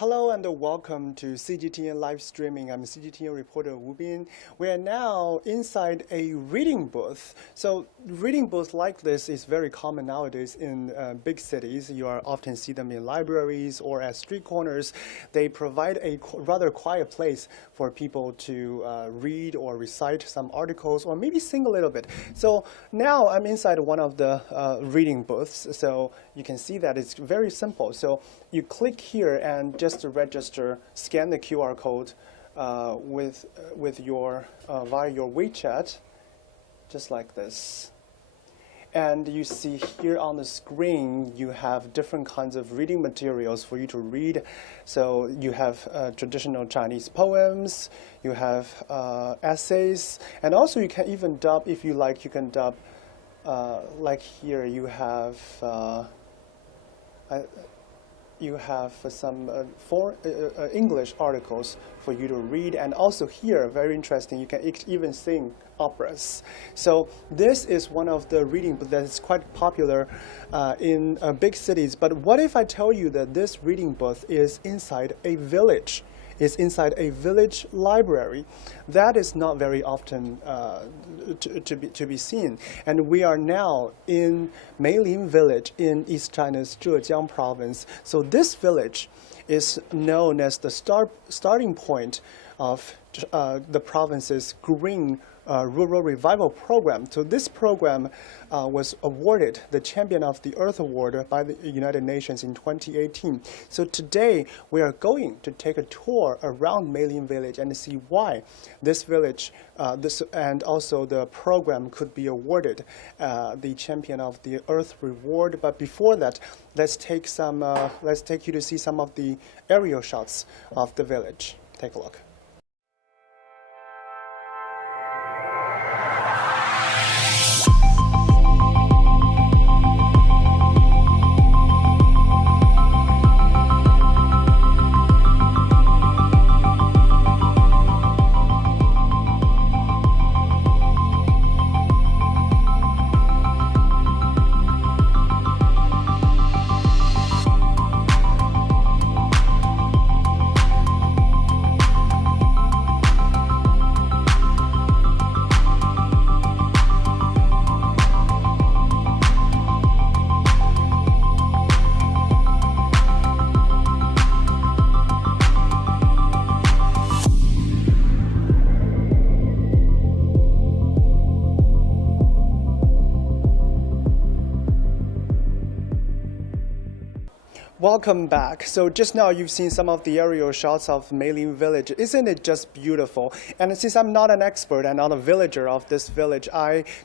Hello and welcome to CGTN live streaming. I'm CGTN reporter Wu Bin. We are now inside a reading booth. So reading booths like this is very common nowadays in big cities. You often see them in libraries or at street corners. They provide a rather quiet place for people to read or recite some articles or maybe sing a little bit. So now I'm inside one of the reading booths. So you can see that it's very simple. So you click here and just to register, scan the QR code with your via your WeChat, just like this. And you see here on the screen, you have different kinds of reading materials for you to read. So you have traditional Chinese poems, you have essays, and also you can even dub, if you like, you can dub, like here you have some English articles for you to read, and also here, very interesting, you can even sing operas. So this is one of the reading books that is quite popular in big cities. But what if I tell you that this reading booth is inside a village? Is inside a village library? That is not very often to be seen. And we are now in Meilin Village in East China's Zhejiang province. So this village is known as the starting point of the province's green rural revival program. So this program was awarded the Champion of the Earth Award by the United Nations in 2018. So today we are going to take a tour around Meilin Village and see why this village and also the program could be awarded the Champion of the Earth Reward. But before that, let's take you to see some of the aerial shots of the village. Take a look. Welcome back. So just now you've seen some of the aerial shots of Meilin Village. Isn't it just beautiful? And since I'm not an expert and not a villager of this village,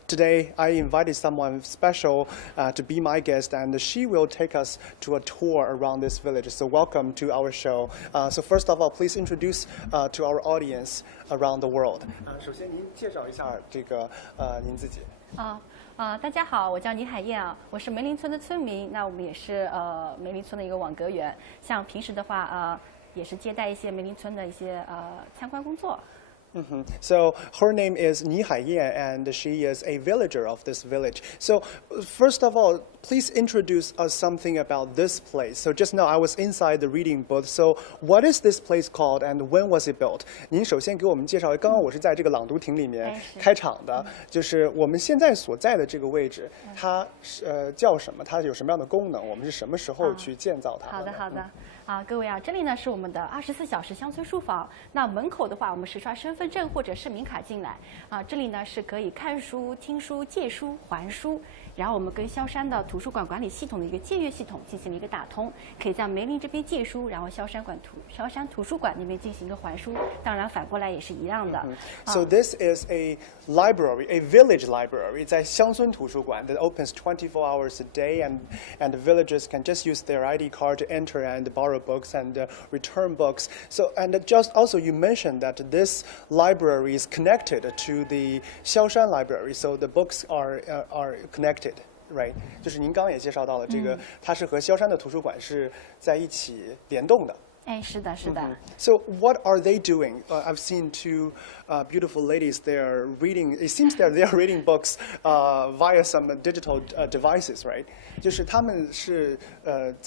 today I invited someone special to be my guest, and she will take us to a tour around this village. So welcome to our show. So first of all, please introduce to our audience around the world. 首先您介绍一下您自己。大家好，我叫倪海燕啊，我是梅林村的村民。那我们也是梅林村的一个网格员，像平时的话也是接待一些梅林村的一些参观工作。So her name is Ni Haiyan, and she is a villager of this village. So first of all, please introduce us something about this place. So just now I was inside the reading booth. So what is this place called, and when was it built? 您首先给我们介绍，刚刚我是在这个朗读亭里面开场的，就是我们现在所在的这个位置，它叫什么？它有什么样的功能？我们是什么时候去建造它的？好的。各位啊，这里呢是我们的24小时乡村书房。那门口的话，我们是刷身份证或者市民卡进来。这里呢是可以看书、听书、借书、还书。然后我们跟萧山的图书馆管理系统的一个借阅系统进行了一个打通，可以在梅林这边借书，然后萧山图书馆那边进行一个还书。当然反过来也是一样的。So this is a library, a village library. 在乡村图书馆 that opens 24 hours a day, and the villagers can just use their ID card to enter and borrow books and return books. So just also you mentioned that this library is connected to the Xiaoshan library, so the books are connected. Right， 就是您刚刚也介绍到了这个，它是和萧山的图书馆是在一起联动的。哎，是的，是的。So what are they doing? I've seen two beautiful ladies there reading. It seems that they are reading books via some digital devices, right? 就是他们是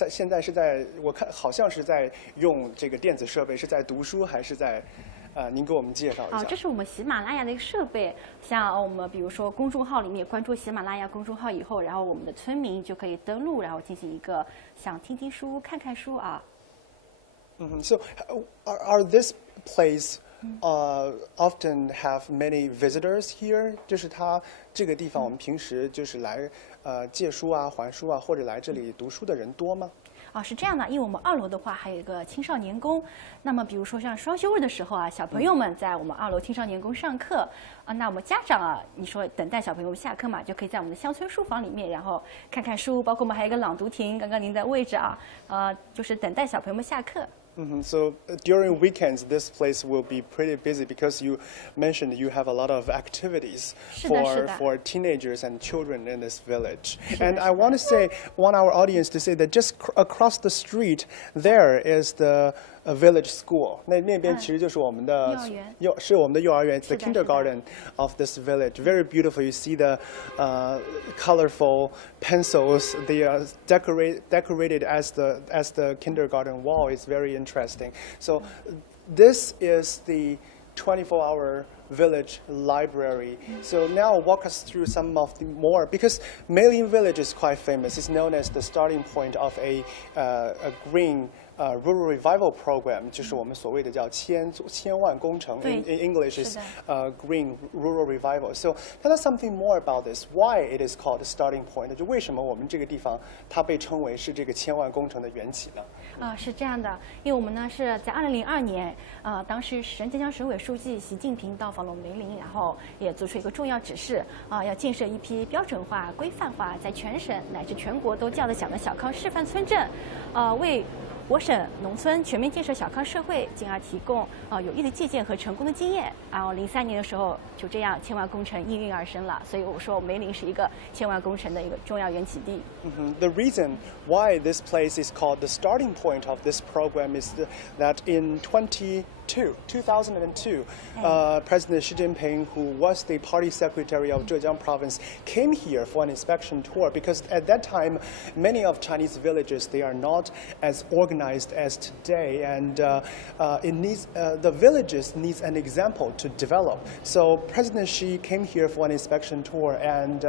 现在是在我看好像是在用这个电子设备，是在读书还是在？您给我们介绍一下。这是我们喜马拉雅的一个设备。像我们比如说公众号里面关注喜马拉雅公众号以后，然后我们的村民就可以登录，然后进行一个想听听书、看看书啊。So are this place often have many visitors here? 就是它这个地方，我们平时就是来借书啊、还书啊，或者来这里读书的人多吗？是这样的，因为我们2楼的话还有一个青少年宫，那么比如说像双休日的时候啊，小朋友们在我们2楼青少年宫上课那我们家长啊，你说等待小朋友下课嘛，就可以在我们的乡村书房里面，然后看看书，包括我们还有一个朗读亭，刚刚您的位置啊，就是等待小朋友们下课。So during weekends, this place will be pretty busy because you mentioned you have a lot of activities for teenagers and children in this village. And I want our audience to say that just across the street there is the village school. 那边其实就是我们的幼儿园，是我们的幼儿园。It's the kindergarten of this village. Very beautiful. You see the colorful pencils. They are decorated as the kindergarten wall. It's very interesting. So this is the 24-hour village library. So now walk us through some of the more, because Meilin Village is quite famous. It's known as the starting point of a green rural revival program, 就是我们所谓的叫千万工程. In English is green rural revival. So tell us something more about this. Why it is called the starting point? 就为什么我们这个地方它被称为是这个千万工程的缘起呢？是这样的，因为我们呢是在2002年，当时浙江省委书记习近平到访了梅林，然后也做出一个重要指示，要建设一批标准化、规范化，在全省乃至全国都叫得响的小康示范村镇，为我省农村全面建设小康社会，进而提供有益的借鉴和成功的经验。然后03年的时候，就这样千万工程应运而生了。所以我说梅林是一个千万工程的一个重要缘起地。The reason why this place is called the starting point of this program is that in 2002, President Xi Jinping, who was the party secretary of Zhejiang province, came here for an inspection tour because at that time, many of Chinese villages, they are not as organized as today, and the villages needs an example to develop. So President Xi came here for an inspection tour and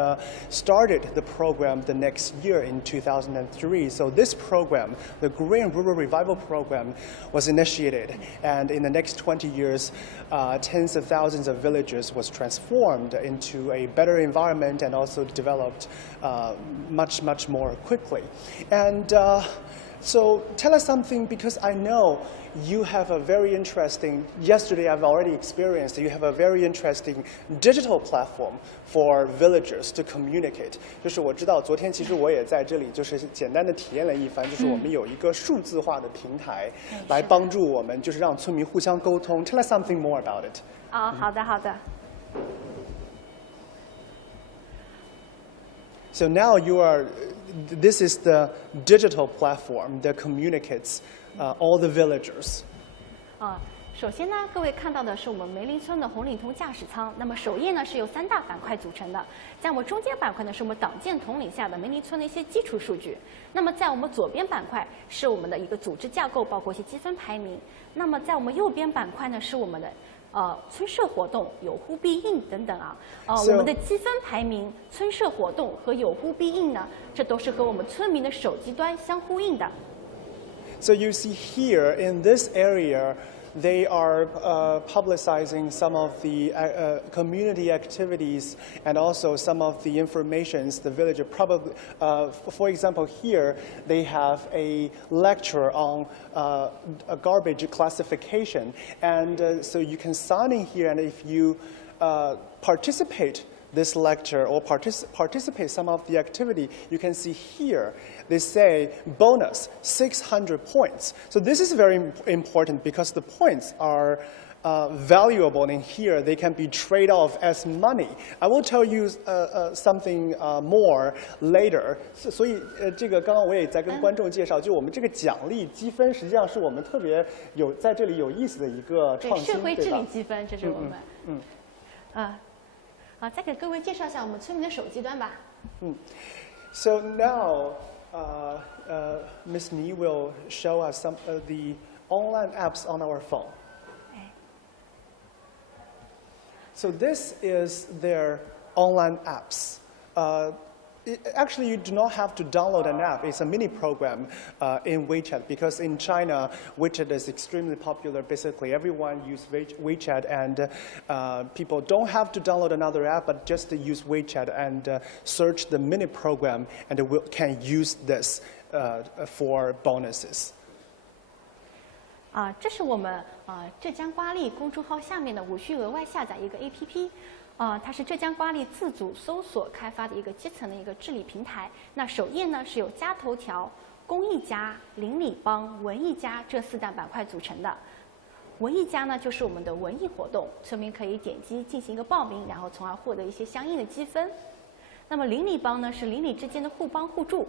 started the program the next year in 2003. So this program, the Green Rural Revival Program, was initiated, and in the next 20 years, tens of thousands of villages was transformed into a better environment and also developed much more quickly. And so tell us something, because I know you have a very interesting, yesterday I've already experienced, you have a very interesting digital platform for villagers to communicate. 就是我知道昨天其实我也在这里就是简单的体验了一番，就是我们有一个数字化的平台来帮助我们，就是让村民互相沟通。Tell us something more about it. 好的。So now this is the digital platform that communicates all the villagers. 首先呢，各位看到的是我们梅林村的红领通驾驶舱。那么首页呢是由3大板块组成的，在我们中间板块呢是我们党建统领下的梅林村的一些基础数据。那么在我们左边板块是我们的一个组织架构，包括一些积分排名。那么在我们右边板块呢是我们的村社活动、有呼必应等等啊。我们的积分排名、村社活动和有呼必应呢，这都是和我们村民的手机端相呼应的。So you see here in this area, they are publicizing some of the community activities and also some of the informations the villager probably, for example, here they have a lecture on a garbage classification, and so you can sign in here, and if you participate this lecture or participate some of the activity, you can see here they say bonus 600 points. So this is very important because the points are valuable, and here they can be trade off as money. I will tell you something more later. 所以这个刚刚我也在跟观众介绍，就我们这个奖励积分，实际上是我们特别在这里有意思的一个创新，社会治对吧？理积分，这是我们。再给各位介绍一下我们村民的手机端吧。So now, Ms. Ni will show us some of the online apps on our phone. So this is their online apps. Actually, you do not have to download an app. It's a mini program in WeChat because in China, WeChat is extremely popular. Basically, everyone uses WeChat, and people don't have to download another app, but just use WeChat and search the mini program, and can use this for bonuses. 这是我们浙江瓜利公众号下面的无需额外下载一个 APP。它是浙江瓜利自主搜索开发的一个基层的一个治理平台。那首页呢是由加头条、公益家、邻里帮、文艺家这4大板块组成的。文艺家呢就是我们的文艺活动，村民可以点击进行一个报名，然后从而获得一些相应的积分。那么邻里帮呢是邻里之间的互帮互助。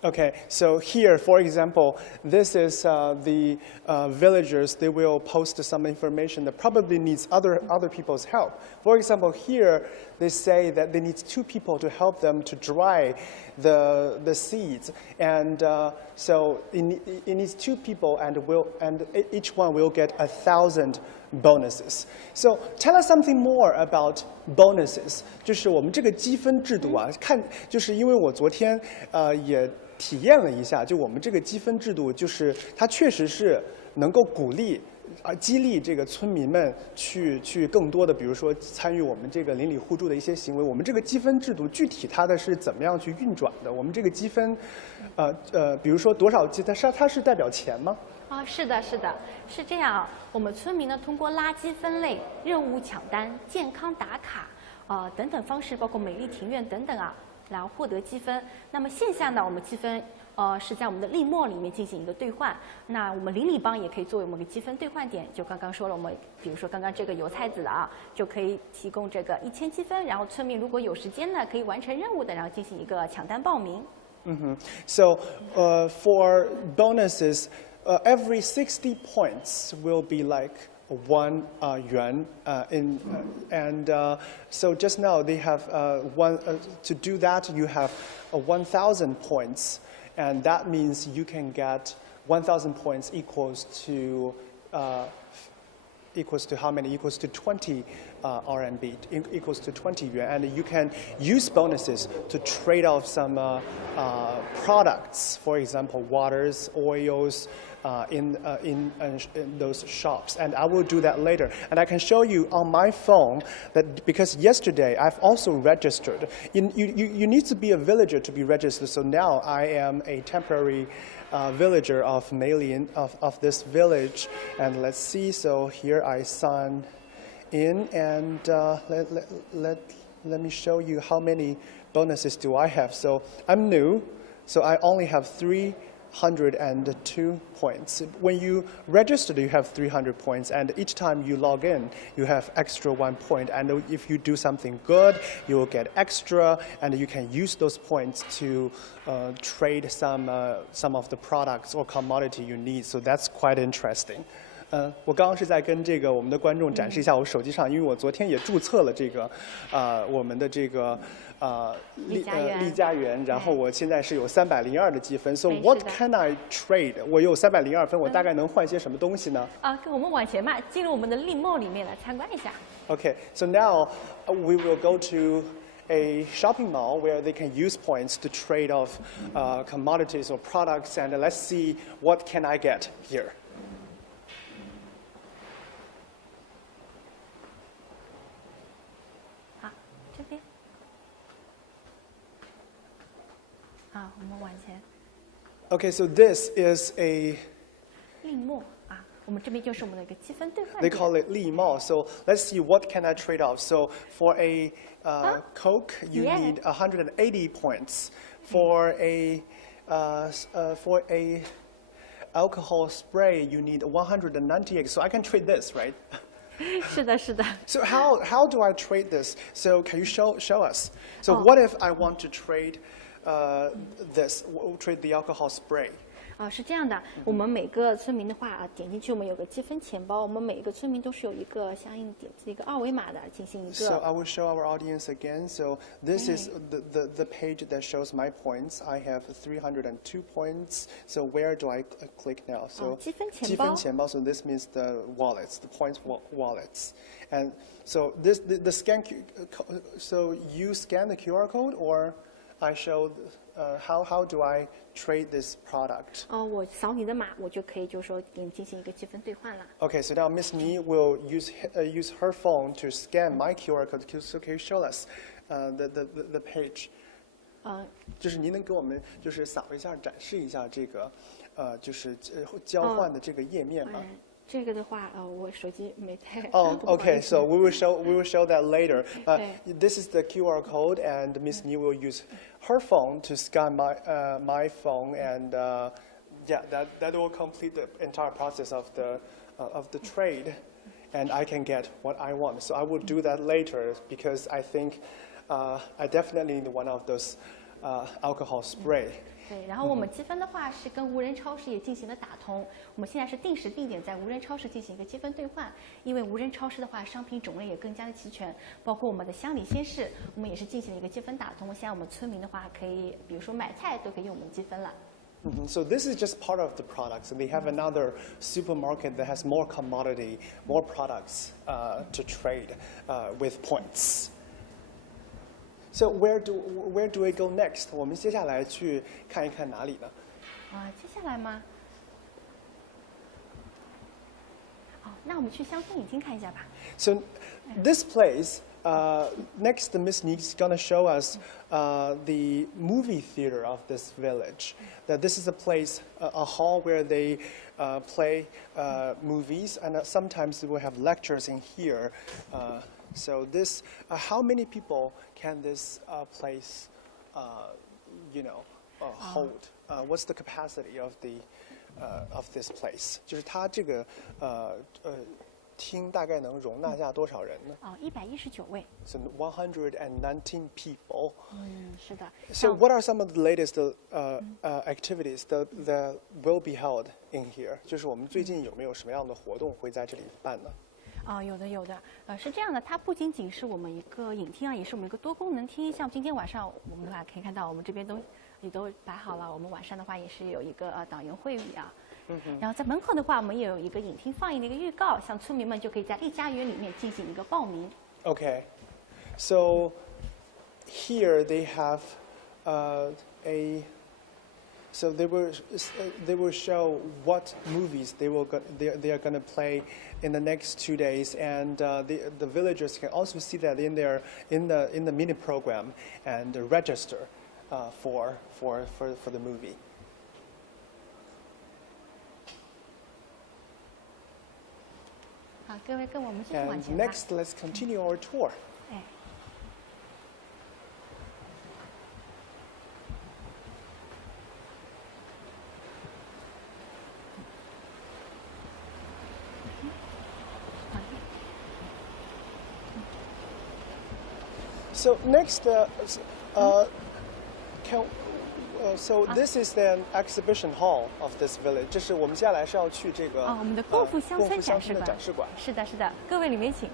Okay, so here, for example, this is the villagers. They will post some information that probably needs other people's help. For example, here they say that they need 2 people to help them to dry the seeds, and so it needs 2 people, and each one will get 1,000 bonuses. So tell us something more about bonuses. 就是我们这个积分制度啊，就是因为我昨天也体验了一下，就我们这个积分制度，就是它确实是能够鼓励激励这个村民们去更多的，比如说参与我们这个邻里互助的一些行为。我们这个积分制度具体它的是怎么样去运转的？我们这个积分，比如说多少积，它是代表钱吗？是的，是这样啊。我们村民呢通过垃圾分类、任务抢单、健康打卡等等方式，包括美丽庭院等等啊，来获得积分。那么线下呢，我们积分是在我们的立墨里面进行一个兑换。那我们邻里帮也可以作为我们的积分兑换点。就刚刚说了，我们比如说刚刚这个油菜籽的啊，就可以提供这个1000积分。然后村民如果有时间呢，可以完成任务的，然后进行一个抢单报名。So for bonuses, every 60 points will be like 1 yuan so just now they have to do that you have 1,000 points, and that means you can get 1,000 points equals to how many? Equals to 20 RMB, equals to 20 yuan, and you can use bonuses to trade off some products, for example, waters, oils, in those shops, and I will do that later. And I can show you on my phone that because yesterday I've also registered. You need to be a villager to be registered. So now I am a temporary villager of Meilin of this village, and let's see. So here I sign in, and let me show you how many bonuses do I have. So I'm new, so I only have 302 points. When you register, you have 300 points, and each time you log in, you have extra 1 point. And if you do something good, you will get extra, and you can use those points to trade some of the products or commodity you need. So that's quite interesting. 我刚刚是在跟这个我们的观众展示一下我手机上，因为我昨天也注册了这个我们的这个丽家园，然后我现在是有302的积分。So what can I trade？ 我有302分，我大概能换些什么东西呢？我们往前嘛，进入我们的立墨里面来参观一下。Okay, so now we will go to a shopping mall where they can use points to trade off commodities or products, and let's see what can I get here. 这边，我们往前。Okay, so this is a 立墨啊，我们这边就是我们的一个积分兑换。 They call it Li Mao. So let's see what can I trade off. So for a Coke, you need 180 points. For a alcohol spray, you need 198. So I can trade this, right? 是的，是的。So how do I trade this? So can you show us? So what if I want to trade trade the alcohol spray? 是这样的，我们每个村民的话点进去我们有个积分钱包，我们每一个村民都是有一个相应点这个二维码的，进行一个。So I will show our audience again. So this is the page that shows my points. I have 302 points. So where do I click now? So 积分钱包。积分钱包. So this means the wallets, the points wallets. And so the scan. So you scan the QR code, or I show how do I trade this product? 我扫你的码，我就可以就是说给你进行一个积分兑换了。Okay, so now Miss Ni will use her phone to scan my QR code. So can you show us the page? 就是您能给我们就是扫一下展示一下这个就是交换的这个页面吗？这个的话，我手机没太。Okay. So we will show that later. This is the QR code, and Miss Ni will use her phone to scan my phone, and that will complete the entire process of the trade, and I can get what I want. So I will do that later because I think I definitely need one of those alcohol spray. 对，然后我们积分的话是跟无人超市也进行了打通。我们现在是定时定点在无人超市进行一个积分兑换，因为无人超市的话商品种类也更加的齐全，包括我们的乡里鲜市，我们也是进行了一个积分打通。现在我们村民的话可以，比如说买菜都可以用我们积分了。So this is just part of the products. They have another supermarket that has more commodity, more products to trade with points. So where do we go next? 我们接下来去看一看哪里呢？接下来吗？那我们去乡村影厅看一下吧。So this place, next Miss Ni is going to show us the movie theater of this village. That this is a place, a hall where they play movies, and sometimes we will have lectures in here. So this, how many people can this place, hold? What's the capacity of this place? 就是它这个厅大概能容纳下多少人呢？119位。So 119 people. 是的。So what are some of the latest activities that will be held in here? 就是我们最近有没有什么样的活动会在这里办呢？有的，是这样的，它不仅仅是我们一个影厅也是我们一个多功能厅。像今天晚上我们的话可以看到，我们这边也都摆好了。我们晚上的话也是有一个导游会议然后在门口的话，我们也有一个影厅放映的一个预告，像村民们就可以在丽家园里面进行一个报名。Okay, so here they have So they will show what movies they are going to play in the next 2 days, and the villagers can also see that in the mini program and register for the movie. 好，各位跟我们继续往 And 前吧。 next, let's continue our tour. So next, so this is the exhibition hall of this village. 这是我们接下来是要去这个我们的共富乡村展示馆。是的，各位里面请。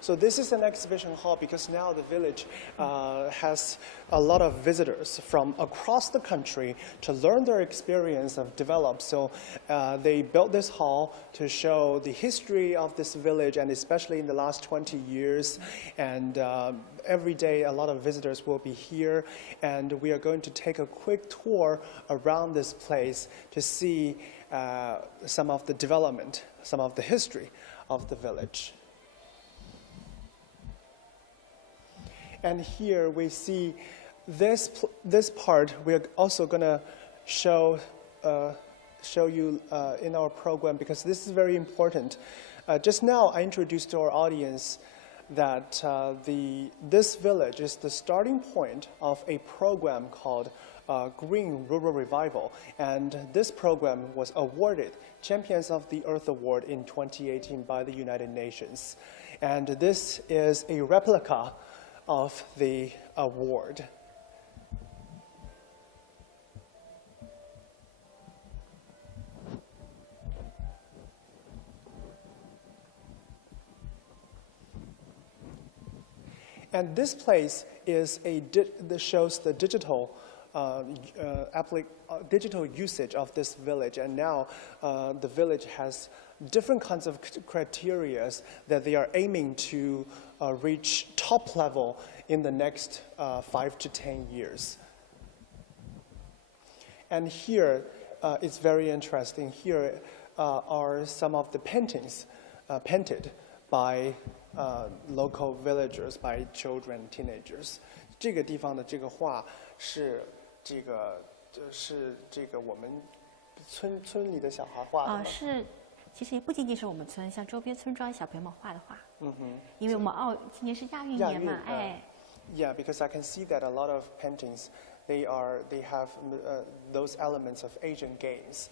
So this is an exhibition hall because now the village has a lot of visitors from across the country to learn their experience of develop. So they built this hall to show the history of this village, and especially in the last 20 years. And every day a lot of visitors will be here, and we are going to take a quick tour around this place to see some of the development, some of the history of the village. And here we see this part. We're also going to show you in our program because this is very important. Just now I introduced to our audience that this village is the starting point of a program called Green Rural Revival, and this program was awarded Champions of the Earth Award in 2018 by the United Nations. And this is a replica of the award. And this place is shows the digital digital usage of this village, and now the village has different kinds of criteria that they are aiming to reach top level in the next 5 to 10 years. And here, it's very interesting. Here are some of the paintings painted by local villagers, by children, teenagers. 这个地方的这个画是这个我们村里的小孩画的吗？是，其实也不仅仅是我们村，像周边村庄小朋友们画的画。嗯哼。因为我们今年是亚运年嘛，哎。Yeah, because I can see that a lot of paintings, they have those elements of Asian games.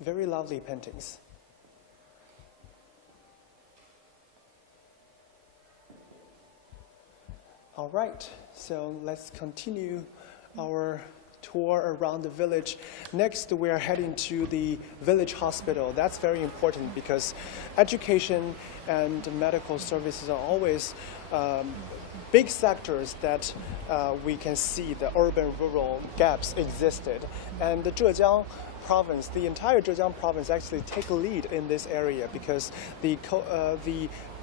Very lovely paintings. All right, so let's continue our tour around the village. Next, we are heading to the village hospital. That's very important because education and medical services are always big sectors that we can see the urban-rural gaps existed. And the Zhejiang province, the entire Zhejiang province actually take a lead in this area because the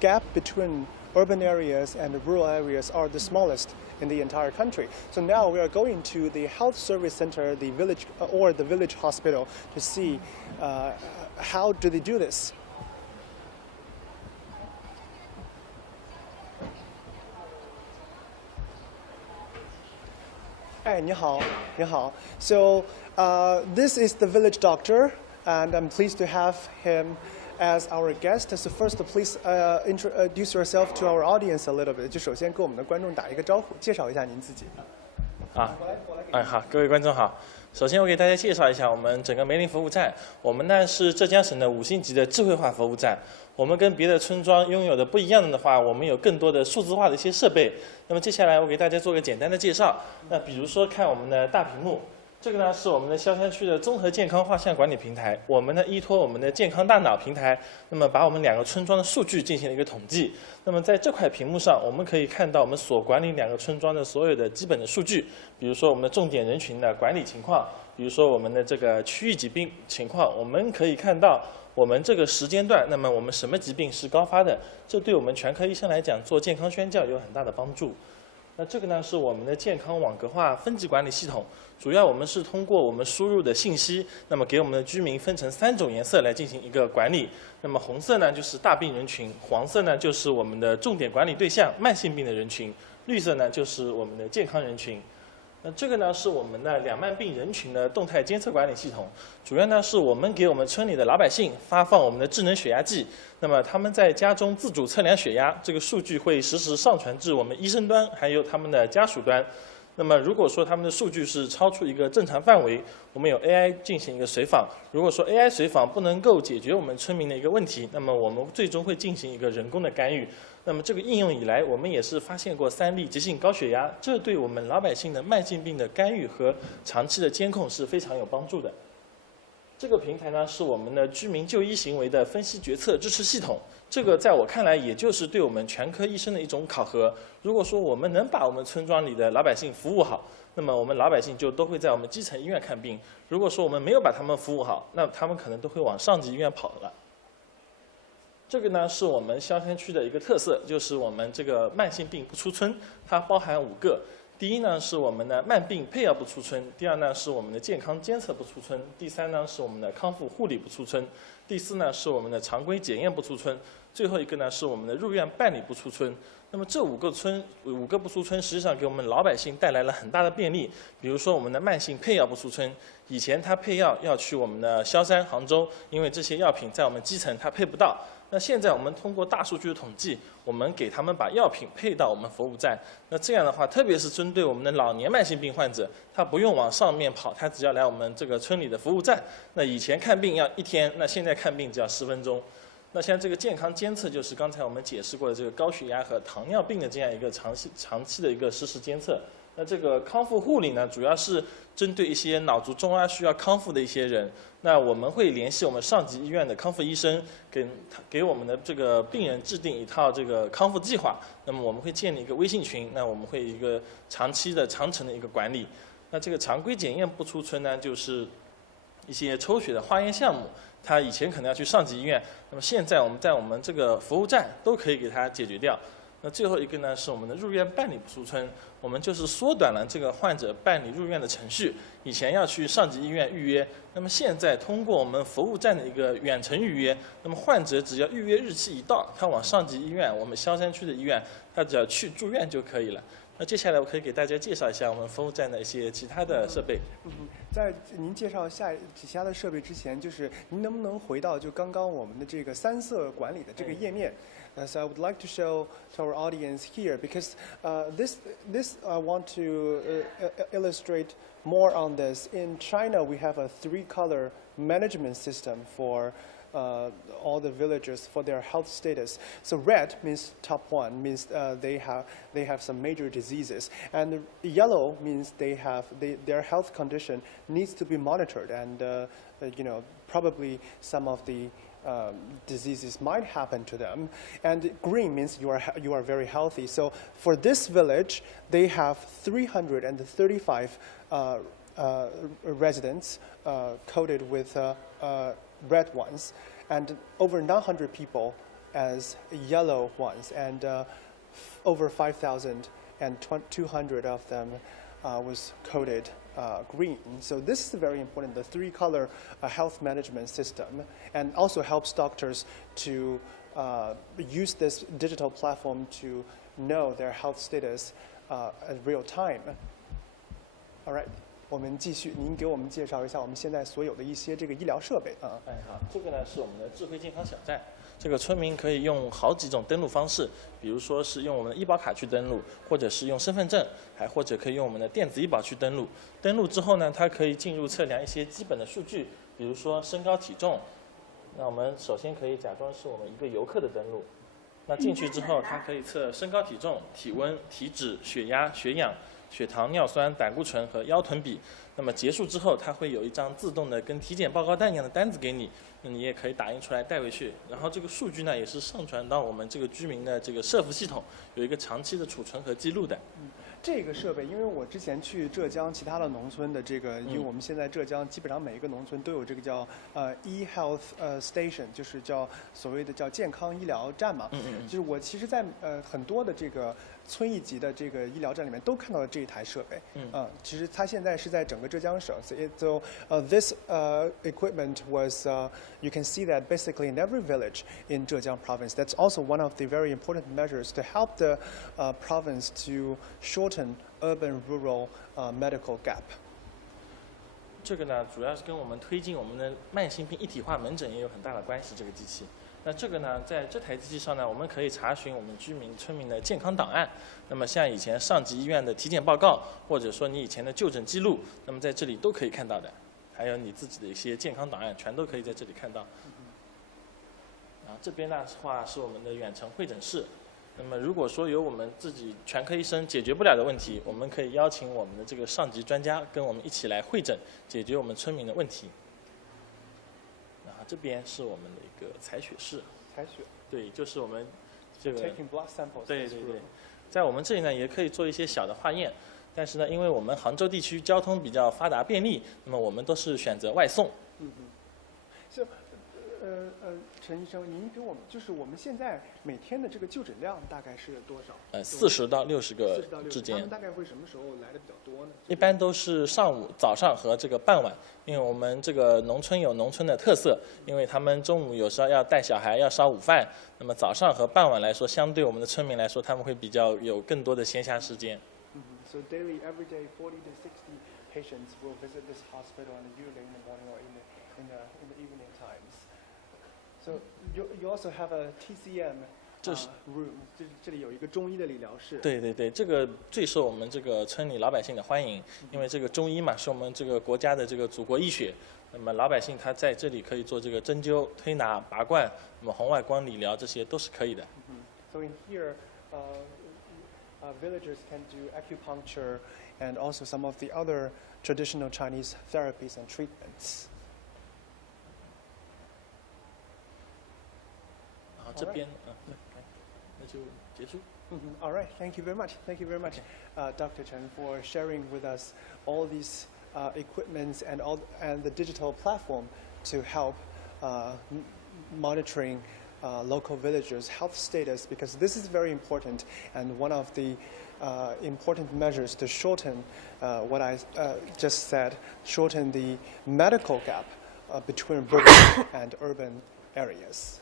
gap between urban areas and rural areas are the smallest in the entire country. So now we are going to the health service center, the village or the village hospital to see how do they do this. Hey, 你好，你好. So this is the village doctor, and I'm pleased to have him as our guest. So first, please introduce yourself to our audience a little bit. 就首先跟我们的观众打一个招呼，介绍一下您自己。好，各位观众好。首先，我给大家介绍一下我们整个梅林服务站。我们呢是浙江省的5星级的智慧化服务站。我们跟别的村庄拥有的不一样的话，我们有更多的数字化的一些设备。那么接下来我给大家做个简单的介绍。那比如说看我们的大屏幕。这个呢是我们的萧山区的综合健康画像管理平台，我们呢依托我们的健康大脑平台，那么把我们2个村庄的数据进行了一个统计。那么在这块屏幕上，我们可以看到我们所管理2个村庄的所有的基本的数据，比如说我们的重点人群的管理情况，比如说我们的这个区域疾病情况，我们可以看到我们这个时间段，那么我们什么疾病是高发的，这对我们全科医生来讲做健康宣教有很大的帮助。那这个呢是我们的健康网格化分级管理系统，主要我们是通过我们输入的信息，那么给我们的居民分成3种颜色来进行一个管理。那么红色呢就是大病人群，黄色呢就是我们的重点管理对象慢性病的人群，绿色呢就是我们的健康人群。那这个呢是我们的2慢病人群的动态监测管理系统，主要呢是我们给我们村里的老百姓发放我们的智能血压计，那么他们在家中自主测量血压，这个数据会实时上传至我们医生端，还有他们的家属端。那么如果说他们的数据是超出一个正常范围，我们有 AI 进行一个随访。如果说 AI 随访不能够解决我们村民的一个问题，那么我们最终会进行一个人工的干预。那么这个应用以来，我们也是发现过3例急性高血压，这对我们老百姓的慢性病的干预和长期的监控是非常有帮助的。这个平台呢是我们的居民就医行为的分析决策支持系统，这个在我看来也就是对我们全科医生的一种考核。如果说我们能把我们村庄里的老百姓服务好，那么我们老百姓就都会在我们基层医院看病。如果说我们没有把他们服务好，那他们可能都会往上级医院跑了。这个呢是我们萧山区的一个特色，就是我们这个慢性病不出村，它包含5个。第一呢是我们的慢病配药不出村，第2呢是我们的健康监测不出村，第3呢是我们的康复护理不出村，第4呢是我们的常规检验不出村，最后一个呢是我们的入院办理不出村。那么这5个不出村，实际上给我们老百姓带来了很大的便利。比如说我们的慢性配药不出村，以前他配药要去我们的萧山、杭州，因为这些药品在我们基层他配不到。那现在我们通过大数据的统计，我们给他们把药品配到我们服务站。那这样的话，特别是针对我们的老年慢性病患者，他不用往上面跑，他只要来我们这个村里的服务站。那以前看病要1天，那现在看病只要10分钟。那像这个健康监测，就是刚才我们解释过的这个高血压和糖尿病的这样一个长期的一个实时监测。那这个康复护理呢，主要是针对一些脑卒中啊需要康复的一些人，那我们会联系我们上级医院的康复医生，给我们的这个病人制定一套这个康复计划。那么我们会建立一个微信群，那我们会一个长程的一个管理。那这个常规检验不出村呢，就是一些抽血的化验项目，他以前可能要去上级医院，那么现在我们在我们这个服务站都可以给他解决掉。那最后一个呢，是我们的入院办理不出村，我们就是缩短了这个患者办理入院的程序。以前要去上级医院预约，那么现在通过我们服务站的一个远程预约，那么患者只要预约日期一到，他往上级医院，我们萧山区的医院，他只要去住院就可以了。那接下来我可以给大家介绍一下我们服务站的一些其他的设备。在您介绍其他的设备之前，就是您能不能回到就刚刚我们的这个3色管理的这个页面？So I would like to show to our audience here because this I want to illustrate more on this. In China, we have a 3-color management system for all the villagers for their health status. So red means top 1, means they have some major diseases, and yellow means their health condition needs to be monitored, and probably some of the diseases might happen to them. And green means you are very healthy. So for this village, they have 335 residents coded with red ones, and over 900 people as yellow ones, and over 5,200 of them was coded green. So this is very important, the 3-color health management system, and also helps doctors to use this digital platform to know their health status at real time. All right. 我们继续，您给我们介绍一下我们现在所有的一些这个医疗设备啊。好，这个呢是我们的智慧健康小站。这个村民可以用好几种登录方式，比如说是用我们的医保卡去登录，或者是用身份证，还或者可以用我们的电子医保去登录。登录之后呢，它可以进入测量一些基本的数据，比如说身高体重。那我们首先可以假装是我们一个游客的登录。那进去之后，它可以测身高体重、体温、体脂、血压、血氧、血糖、尿酸、胆固醇和腰臀比。那么结束之后，它会有一张自动的跟体检报告单一样的单子给你，那你也可以打印出来带回去。然后这个数据呢，也是上传到我们这个居民的这个社服系统，有一个长期的储存和记录的。这个设备，因为我之前去浙江其他的农村的这个，因为我们现在浙江基本上每一个农村都有这个叫e-health station， 就是叫所谓的叫健康医疗站嘛。就是我其实在很多的这个村一级的这个医疗站里面都看到了这一台设备。其实它现在是在整个浙江省。So this equipment was you can see that basically in every village in Zhejiang province. That's also one of the very important measures to help the province to shorten urban-rural medical gap. 这个呢，主要是跟我们推进我们的慢性病一体化门诊也有很大的关系。这个机器，那这个呢，在这台机器上呢，我们可以查询我们村民的健康档案。那么像以前上级医院的体检报告，或者说你以前的就诊记录，那么在这里都可以看到的。还有你自己的一些健康档案，全都可以在这里看到。这边呢话是我们的远程会诊室。那么如果说有我们自己全科医生解决不了的问题，我们可以邀请我们的这个上级专家跟我们一起来会诊，解决我们村民的问题。然后这边是我们的一个采血室。采血。对，就是我们这个。Taking blood samples. 对。在我们这里呢，也可以做一些小的化验，但是呢，因为我们杭州地区交通比较发达便利，那么我们都是选择外送。So, 陈医生，您给我们就是我们现在每天的这个就诊量大概是多少？40到60个之间。他们大概会什么时候来的比较多呢？一般都是上午、早上和这个傍晚，因为我们这个农村有农村的特色，因为他们中午有时候要带小孩要烧午饭，那么早上和傍晚来说，相对我们的村民来说，他们会比较有更多的闲暇时间。So daily, every day, 40 to 60 patients will visit this hospital, and usually in the morning or in the evening times. So you also have a TCM 这是 room， 这里有一个中医的理疗室。对对对，这个最受我们这个村里老百姓的欢迎，因为这个中医嘛是我们这个国家的这个祖国医学。那么老百姓他在这里可以做这个针灸、推拿、拔罐，那么红外光理疗这些都是可以的。So in here, villagers can do acupuncture and also some of the other traditional Chinese therapies and treatments. 然后这边对，那就结束。All right, thank you very much. Thank you very much, Dr. Chen, for sharing with us all these equipments and the digital platform to help monitoring local villagers' health status, because this is very important and one of the important measures to shorten what I just said, shorten the medical gap between rural and urban areas.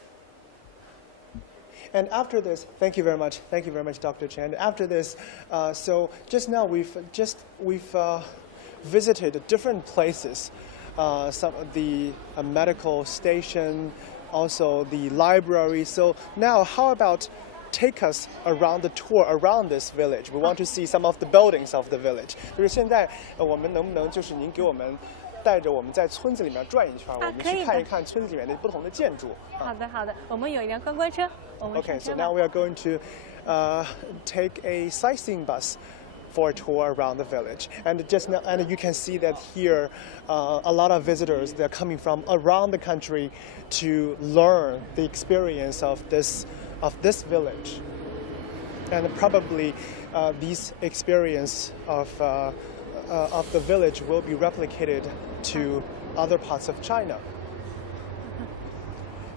And after this, thank you very much, Dr. Chen. After this, so just now we've visited different places, some of the medical station, also the library. So now, how about take us around the tour around this village? We want to see some of the buildings of the village. 就是现在，我们能不能就是您给我们带着我们在村子里面转一圈，我们去看一看村子里面的不同的建筑。好的，好的，我们有一辆观光车，我们 Okay, so now we are going to take a sightseeing bus for a tour around the village, and just now, and you can see that here a lot of visitors, they're coming from around the country to learn the experience of this village, and probably these experience of the village will be replicated to other parts of China.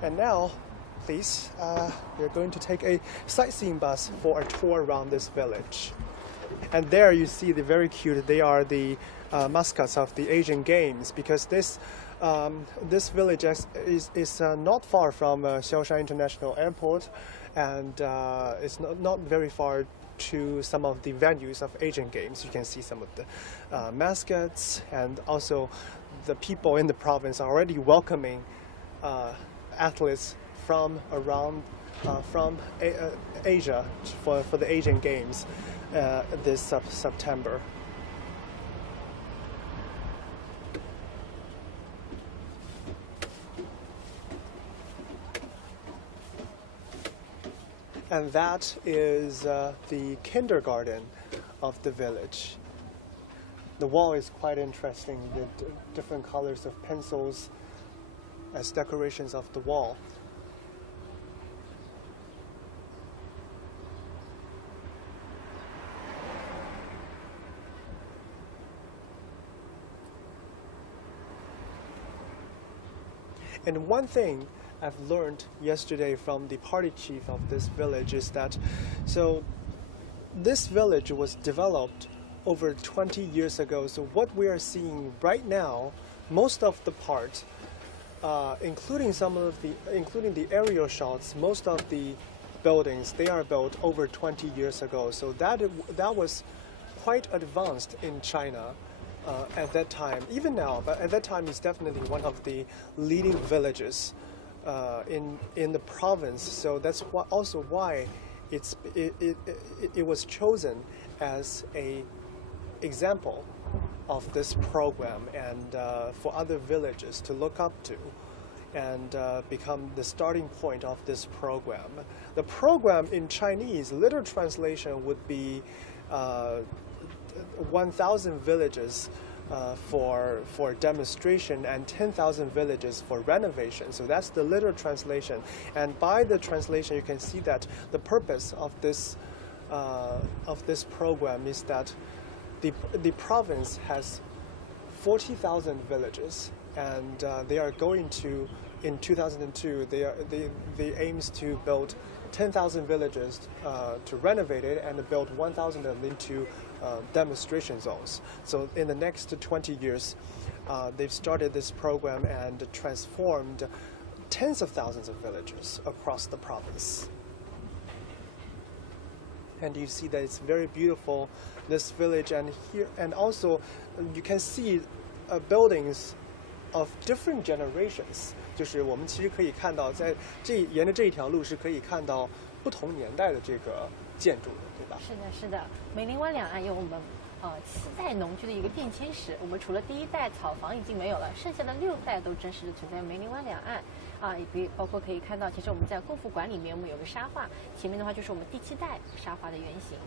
And now, please, we're going to take a sightseeing bus for a tour around this village. And there you see the very cute, they are the mascots of the Asian Games, because this village is not far from Xiaoshan International Airport, and it's not very far to some of the venues of Asian Games. You can see some of the mascots, and also the people in the province are already welcoming athletes from around from Asia for the Asian Games this September. And that is the kindergarten of the village. The wall is quite interesting, the different colors of pencils as decorations of the wall. And one thing I've learned yesterday from the party chief of this village is that, so this village was developed over 20 years ago. So what we are seeing right now, most of the part, including the aerial shots, most of the buildings, they are built over 20 years ago. So that was quite advanced in China. At that time, even now, but at that time it's definitely one of the leading villages in the province. So that's also why it was chosen as a example of this program, and for other villages to look up to and become the starting point of this program. The program in Chinese, literal translation would be 1,000 villages for demonstration and 10,000 villages for renovation. So that's the literal translation. And by the translation, you can see that the purpose of this program is that the province has 40,000 villages, and they are going to, in 2002, they aims to build 10,000 villages to renovate it and build 1,000 of them into demonstration zones. So in the next 20 years, they've started this program and transformed tens of thousands of villages across the province. And you see that it's very beautiful, this village, and here, and also you can see buildings of different generations， 就是我们其实可以看到，沿着这一条路是可以看到不同年代的这个建筑的，对吧？是的，是的。梅林湾两岸有我们7代农居的一个变迁史。我们除了第1代草房已经没有了，剩下的6代都真实的存在梅林湾两岸。也包括可以看到，其实我们在共富馆里面，我们有个沙画，前面的话就是我们第7代沙画的原型。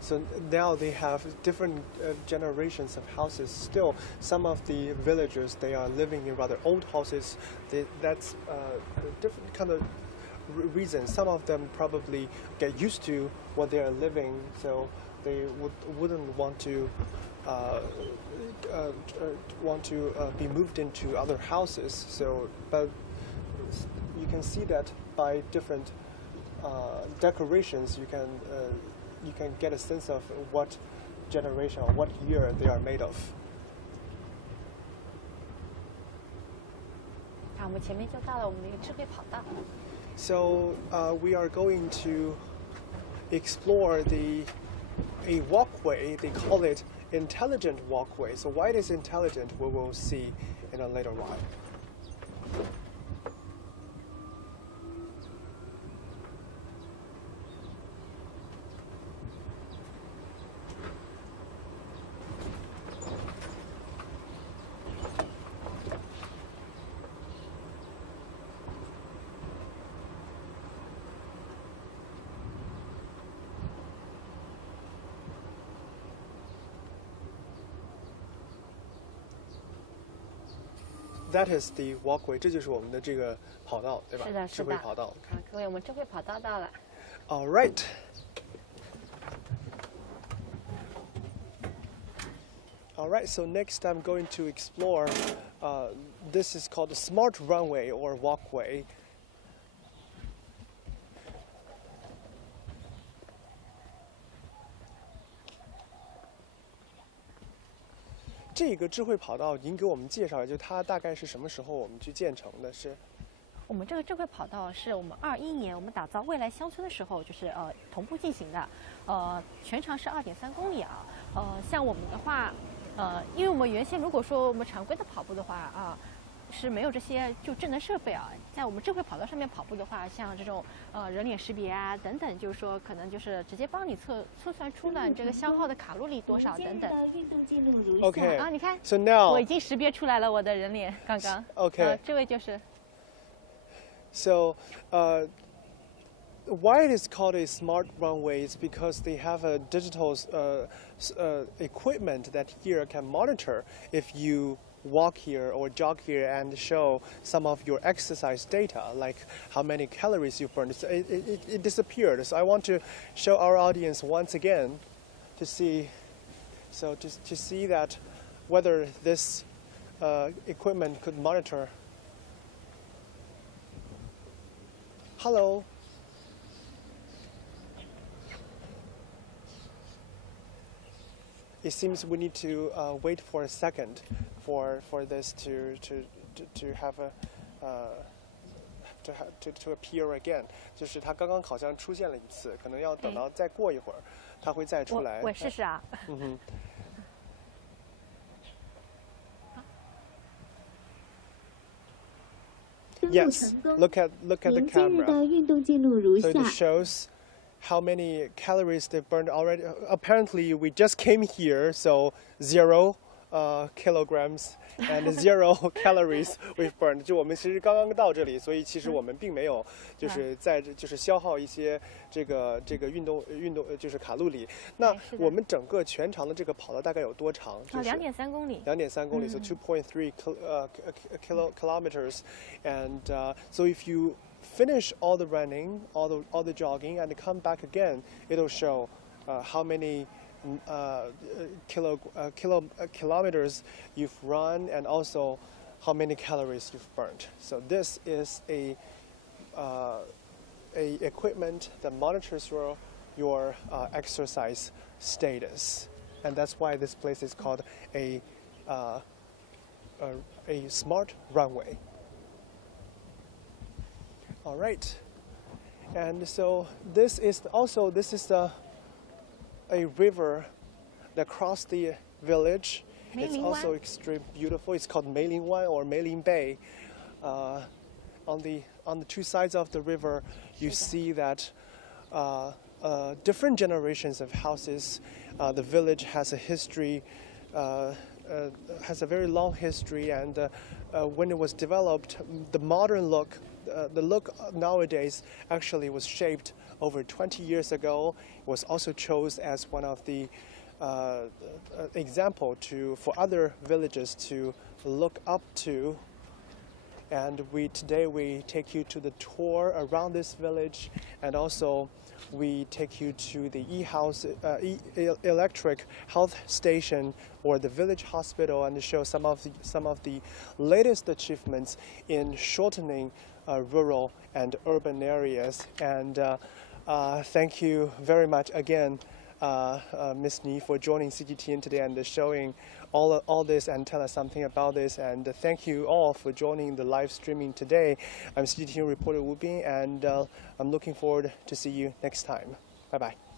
So now they have different generations of houses. Still, some of the villagers, they are living in rather old houses. That's different kind of reasons. Some of them probably get used to what they are living, so they wouldn't want to be moved into other houses. So, but you can see that by different decorations, you can get a sense of what generation or what year they are made of. 好，我们前面就到了我们的一个智慧跑道。So we are going to explore a walkway. They call it intelligent walkway. So why it is intelligent, we will see in a later while. That is the walkway. 这就是我们的这个跑道，对吧？是的，是的。智慧跑道。好，各位，我们智慧跑道到了。All right. All right. So next, I'm going to explore. This is called a smart runway or walkway. 这个智慧跑道，您给我们介绍一下，就它大概是什么时候我们去建成的？是？我们这个智慧跑道是我们21年我们打造未来乡村的时候，就是同步进行的，全长是2.3公里啊。像我们的话，因为我们原先如果说我们常规的跑步的话是没有这些就智能设备啊，在我们智慧跑道上面跑步的话，像这种人脸识别啊等等，就是说可能就是直接帮你测算出了这个消耗的卡路里多少等等。OK 啊，你看 ，So now 我已经识别出来了我的人脸，刚刚。OK，这位就是。So, why it is called a smart runway is because they have a digital equipment that here can monitor if you walk here or jog here and show some of your exercise data, like how many calories you burned. So it disappeared. So I want to show our audience once again to see, so to see that whether this equipment could monitor. Hello. It seems we need to wait for a second for this to have a to appear again. 就是它刚刚好像出现了一次，可能要等到再过一会儿，它会再出来。我试试啊。Yes, look at the camera. So it shows how many calories they've burned already. Apparently, we just came here, so 0 kilograms and 0 calories we've burned. 就我们其实刚刚到这里，所以其实我们并没有就是消耗一些这个运动就是卡路里。那我们整个全长的这个跑道大概有多长？就是2.3公里。2.3公里 so 2.3 kilometers, and so if you finish all the running, all the jogging, and come back again, it'll show how many kilometers you've run and also how many calories you've burned. So this is a equipment that monitors your exercise status, and that's why this place is called a smart runway. All right, and so this is the a river that crosses the village. It's Meilin also Wan. extremely beautiful. It's called Meilin Wan or Meilin Bay. On the two sides of the river, you see that different generations of houses. The village has a history, has a very long history, and when it was developed, the modern look, the look nowadays actually was shaped over 20 years ago. It was also chosen as one of the example for other villages to look up to. And today we take you to the tour around this village, and also we take you to the electric health station or the village hospital, and show some of the latest achievements in shortening rural and urban areas. And thank you very much again, Ms. Ni, for joining CGTN today and showing all this and tell us something about this. And thank you all for joining the live streaming today. I'm CGTN reporter Wu Bin, and I'm looking forward to see you next time. Bye-bye.